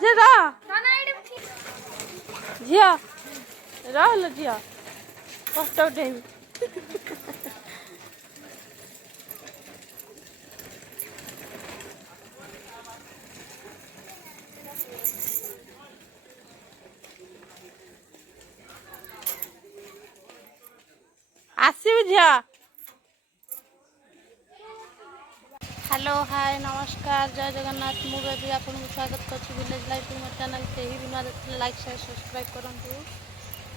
ଯେ ରହ ଝିଅ ରହଲୋ ଝିଅ ଫଟୋ ଉଠେଇବି। ଆସିବୁ ଝିଅ। हेलो हाय नमस्कार जय जगन्नाथ मु बेबी आपको स्वागत करुँच विलेज लाइफ मो चैनल से ही भी नुआ लाइक शेयर सब्सक्राइब करूँ।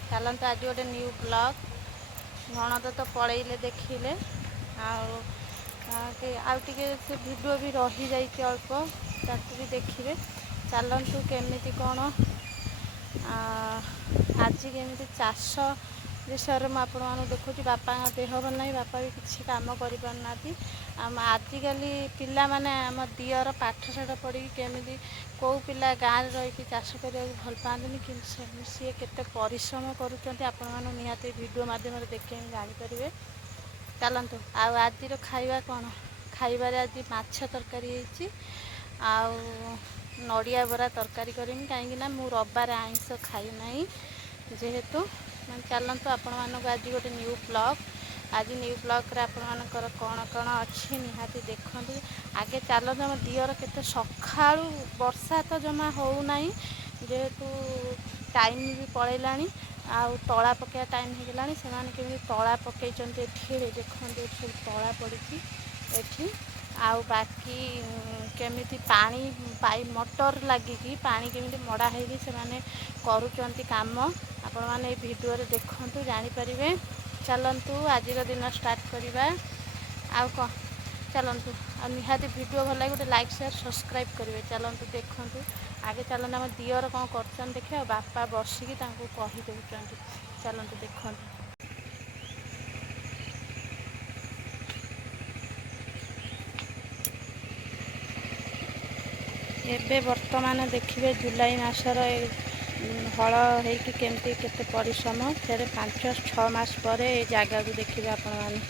चलते आज गोटे न्यू ब्लॉग नणद तो पलैले देखिले आउटे से भिडियो भी रही जाइए अल्प ताकू भी देखिए। चलतु केमी कौन आज केमी चाष विषय में आपण देखुची बापा देह भल ना बापा भी किसी कम करना आजिकल पिला माने आम दियर पाठशाठ पढ़ी केमी कौ पिला गाँव रही चाष करने भल पाती कि सी केते परिश्रम करुँच आपण निहाती वीडियो माध्यम देखिए जानीपर। चलतु आज खाइबा कौन खाइबार आज माछ तरकारी आउ नड़िया बरा तरकारी करमी कहीं मु रबार आइंष खाई ना जेहेतु चलतु आपण मानक आज गोटे न्यू ब्लॉग आज न्यू ब्लॉग रे आपण मानकर कौन कौन अच्छी निहाती देखु। आगे चलते आम दियर केते सखा वर्षा तो जमा होना जेहेतु टाइम भी पलैला आउ तला पकड़ा टाइम हो गलानी से केमी तला पकई देखते सब तला पड़ी एठी आउ बाकी केमी पानी पाई मोटर लगिकी पानी केमी मड़ा होगी से करुँच काम आपण मैंने भिडियो देखु जानीपर। चलतु आज दिन स्टार्ट करवा आउ कौन चलतु निहाती भिडियो भल लगे गोटे लाइक शेयर सब्सक्राइब करेंगे। चलतु देखु आगे चलते आम दियर कौन कर देखिए बापा बसिकी कहीदे चलतु देखु। एबे वर्तमान देखिए जुलाई मासर हल होती केमती केते परिश्रम फिर 5-6 मास पर ए जगह को देखिए आपण मैंने।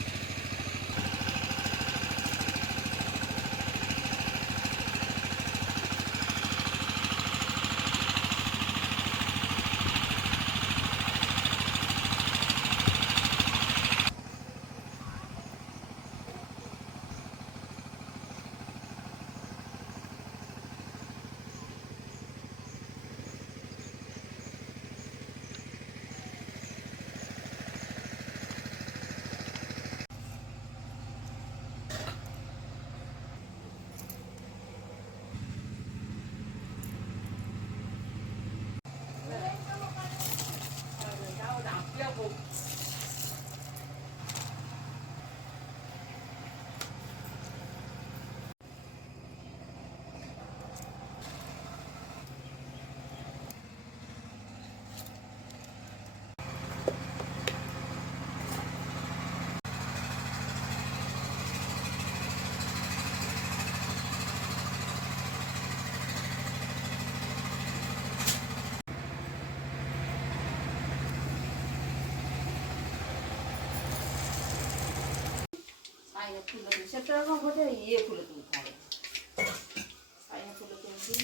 फूल से बोधे ये फूल तुम फूल केमती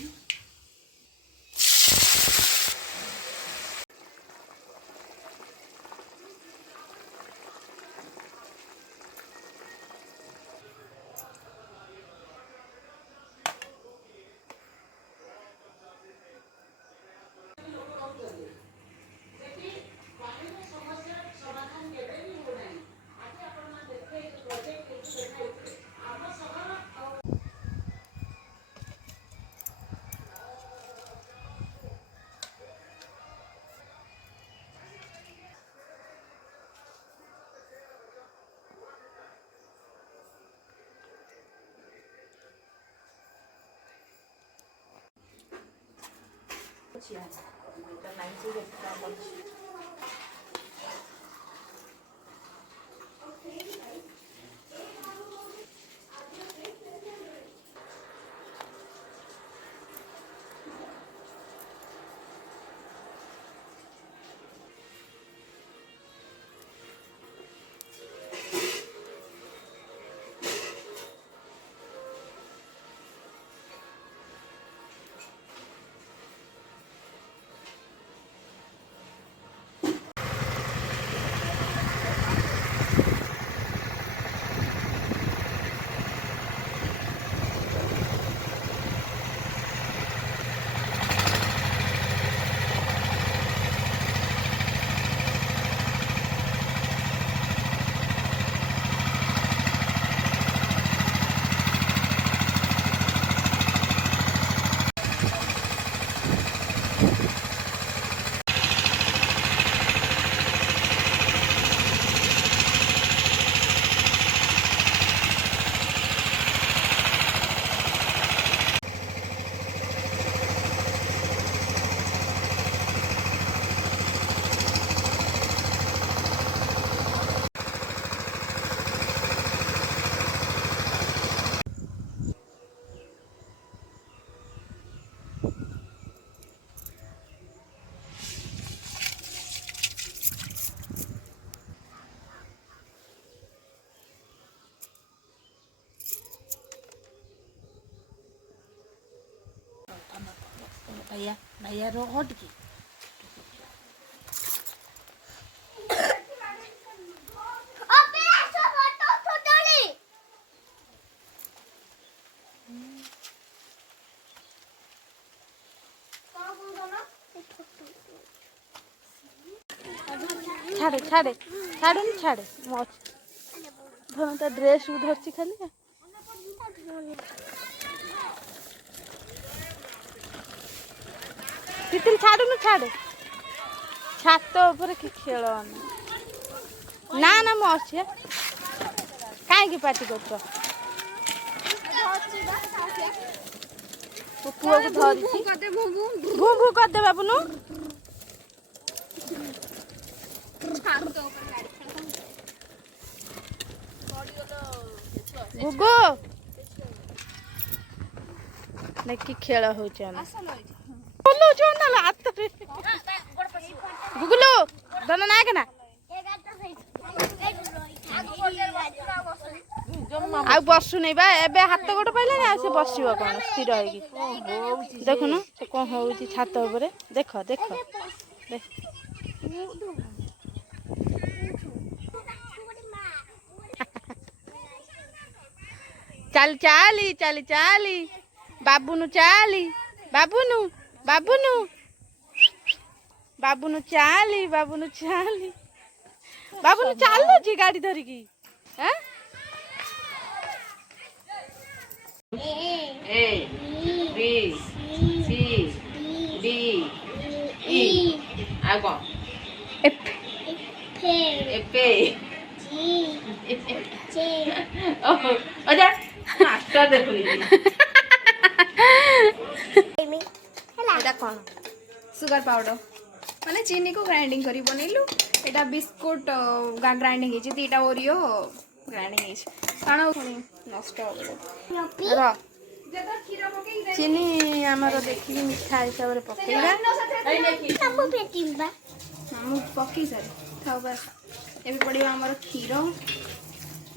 भैया भैया रो हट की छाड़े छाड़े छाड़े नहीं छाड़े तो ड्रेस को धरची खाली तितिल छाड़ू छाड़े छात ऊपर कि खेल ना ना मु अच्छे कहीं पार्टी कर पुआ को धरी भू भू करदे बाबुनु गुगु देखी खेल हो गुगुलू दोनों ना के ना आ बसु नहीं बा एबे हाथ गोड़ पाइले ना से बसिबो कोन स्थिर होगी देखुनु से कोन होउची छात ऊपर देख देख देख चल चाली चली चाली बाबुनु चाली बाबुनु बाबुनु बाबुनु चाली बाबुनु चाली बाबुनु चालू जी गाड़ी धरिकी हैं A B C D E आगो एफ एफ जी ओह अजा मास्टर देखुनी एटा कोन सुगर पाउडर माने चीनी को ग्राइंडिंग करी बनैलु एटा बिस्कुट ग्राइंडिंग हेछि तीटा ओरियो ग्राइंडिंग हेछि काना नष्ट हो र चीनी आमर देखी मिठा हिसाब से पकेगा हम पकई सारे खाओ बस एबे पड़ियो हमर खीर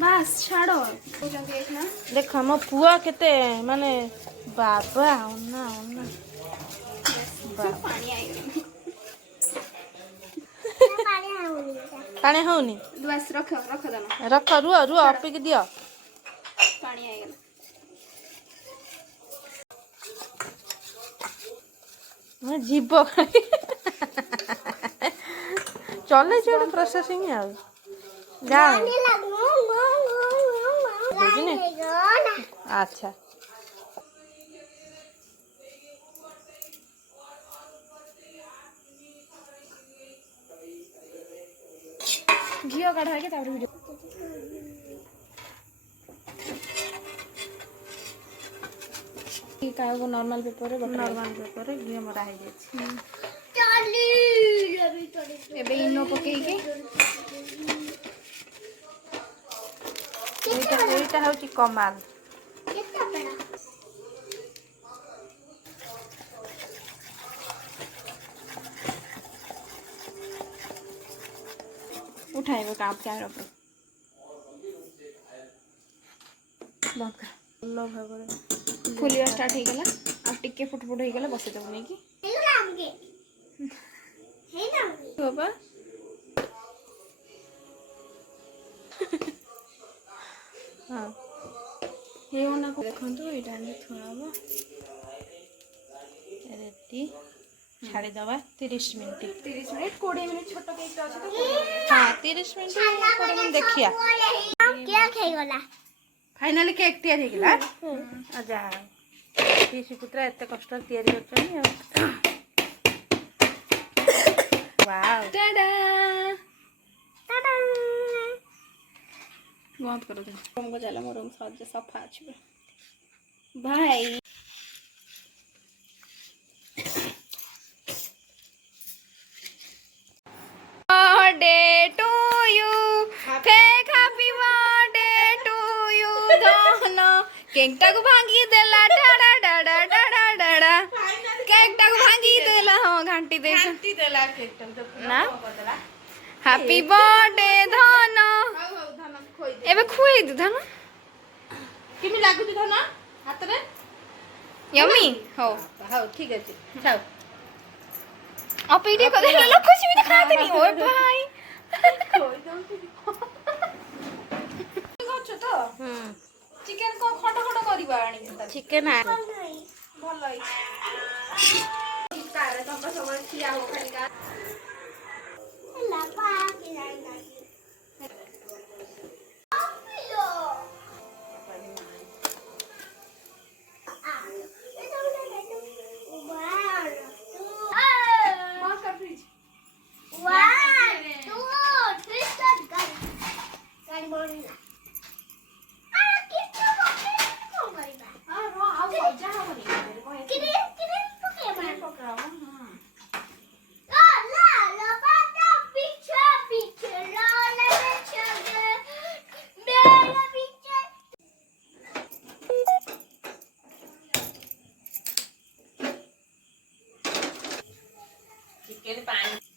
बस छाड़ो देख मो पुआ केते माने बाबा ओना ओना पानी आई पानी होनी बस रख रख दना रख रुआ रुआ अपी के दियो पानी आई गेल मैं जीव चले छोड़ प्रोसेसिंग आ जा अच्छा घियो काढ़ा के तापर वीडियो ई कागो नॉर्मल पेपर रे घी मरा है जे एबे इनो पके के एटा होची कमाल उठाइबो काप चार ऊपर बंद कर लो भागरे फुलिया स्टार्ट हो गला आ टिके फुटफुट हो गला बसे दबो नै की बाबा हां हे ओना को देखंतु एटा ने थोड़ाबो रेडी छाड़ी दवा 30 मिनिट 30 मिनिट 20 मिनिट छोटो केक अछि तो हां 30 मिनिट 20 मिनिट देखिया क्या खाइगला फाइनली केक तैयार हो गला जा पीसी पुत्रा एते कष्ट तैयार करछनी वाओ टाडा टाडा बहुत करो तुम रूम को चला मोर रूम सज सफा अछि भाई बर्थडे टू यू फेक हैप्पी बर्थडे टू यू दोनो केकटा को भांगी देला डाडा डाडा डाडा डाडा केकटा को भांगी देला हम घंटी देला केकटा ना हैप्पी बर्थडे धनो एबे खुई दु धनो किमी लागु धना हाथ रे यम्मी हो ହଉ ଠିକ ଅଛି ଖାଉ आप वीडियो को देख लो कुछ भी दिखाते नहीं ओए भाई ଗଛ ତ ଚିକେନ କଣ ଖଣ୍ଡ ଖଣ୍ଡ କରିବା ଆଣିକି ତାକୁ ଚିକେନ ଭଲ ହେଇଛି କାରେ ତମ ସବୁବେଳେ ଠିଆ ହବ ଖାଲି କା बंद कर फ्रिज हां रो आओ मजा हबनी पकड़ाओ चिकेन पानी